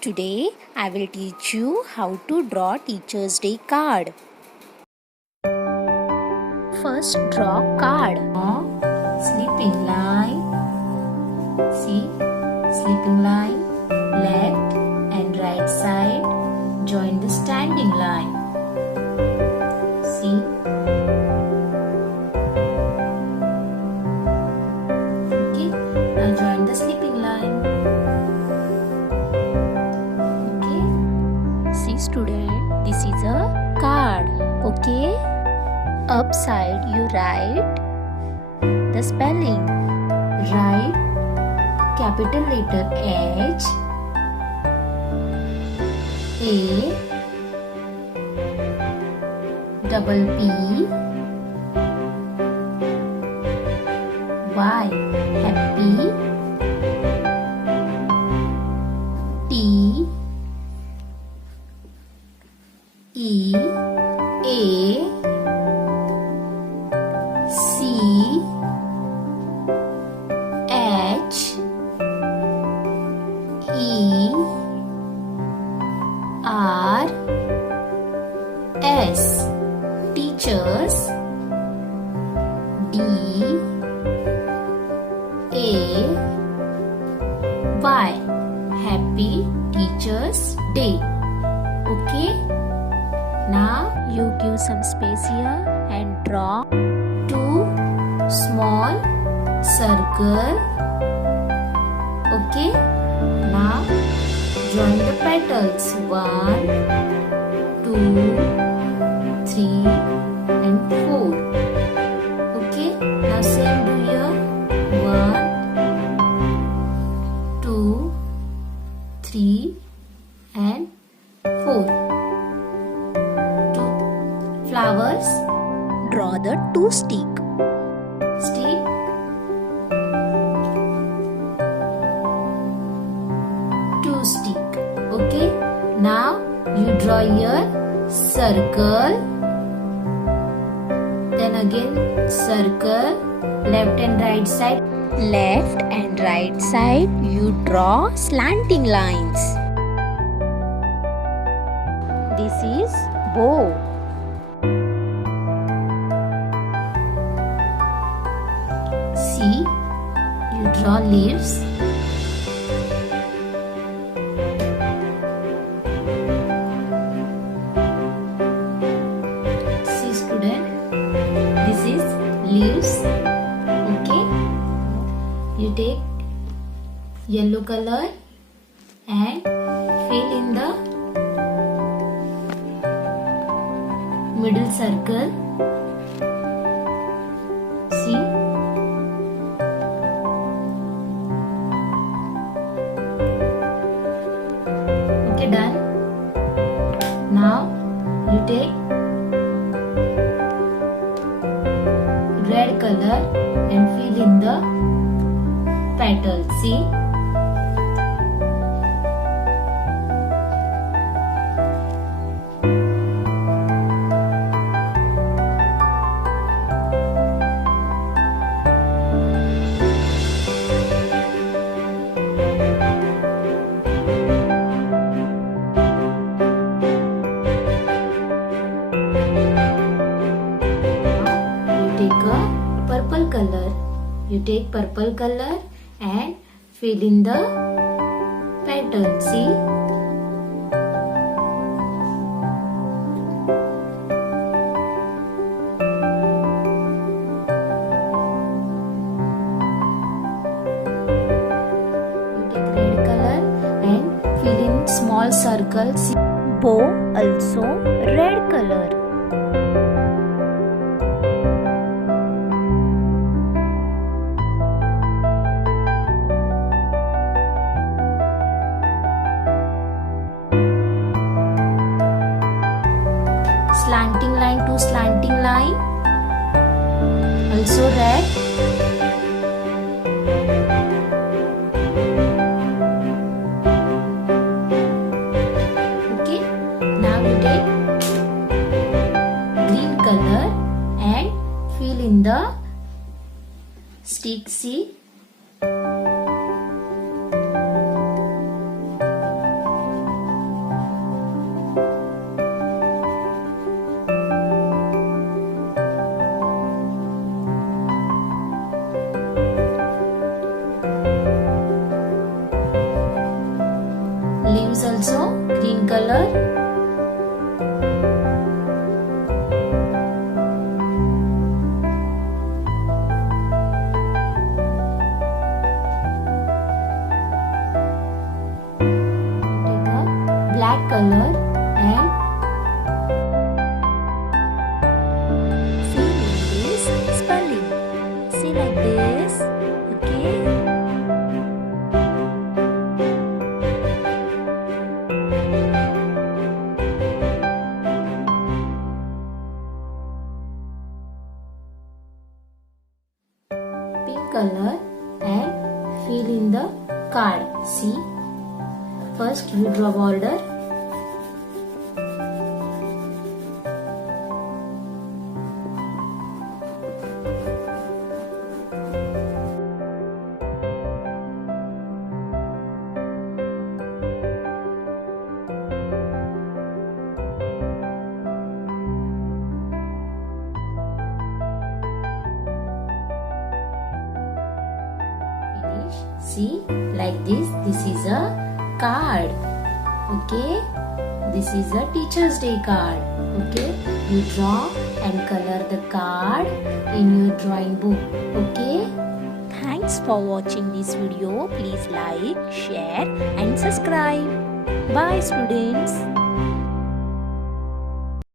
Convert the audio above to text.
Today I will teach you how to draw Teacher's Day card. First draw card. Sleeping line. See, sleeping line. Left and right side. Join the standing line. See. Okay, now join the sleeping line. Okay. See student, this is a card. Okay. Upside you write the spelling. Write capital letter H, A, double P, Y, happy, T, E, A, C, H, E, R, S. Teachers. D, A, Y. Happy Teachers Day. Okay. Now You give some space here and draw two small circle. Okay. Now join the petals. 1, 2, 3 and 4. Okay. Now same do here. 1, 2, 3 and 4. Two flowers. draw the two stick. Stick. Two stick. Okay. Now you draw your circle. Then again circle. Left and right side. Left and right side you draw slanting lines. This is bow. See, you draw leaves. See student, this is leaves. Okay, you take yellow color and fill in the middle circle. See. Okay, done. Now you take red color and fill in the petals. See. Purple color. You take purple color and fill in the pattern. See. You take red color and fill in small circles. Bow also red color. Slanting line to slanting line, also red. Okay, now you take green color and fill in the stick. See. pink color and fill in the card. See, first you draw border. See, like this is a card. Okay, this is a Teacher's Day card. Okay, you draw and color the card in your drawing book. Okay. Thanks for watching this video. Please like, share and subscribe. Bye students.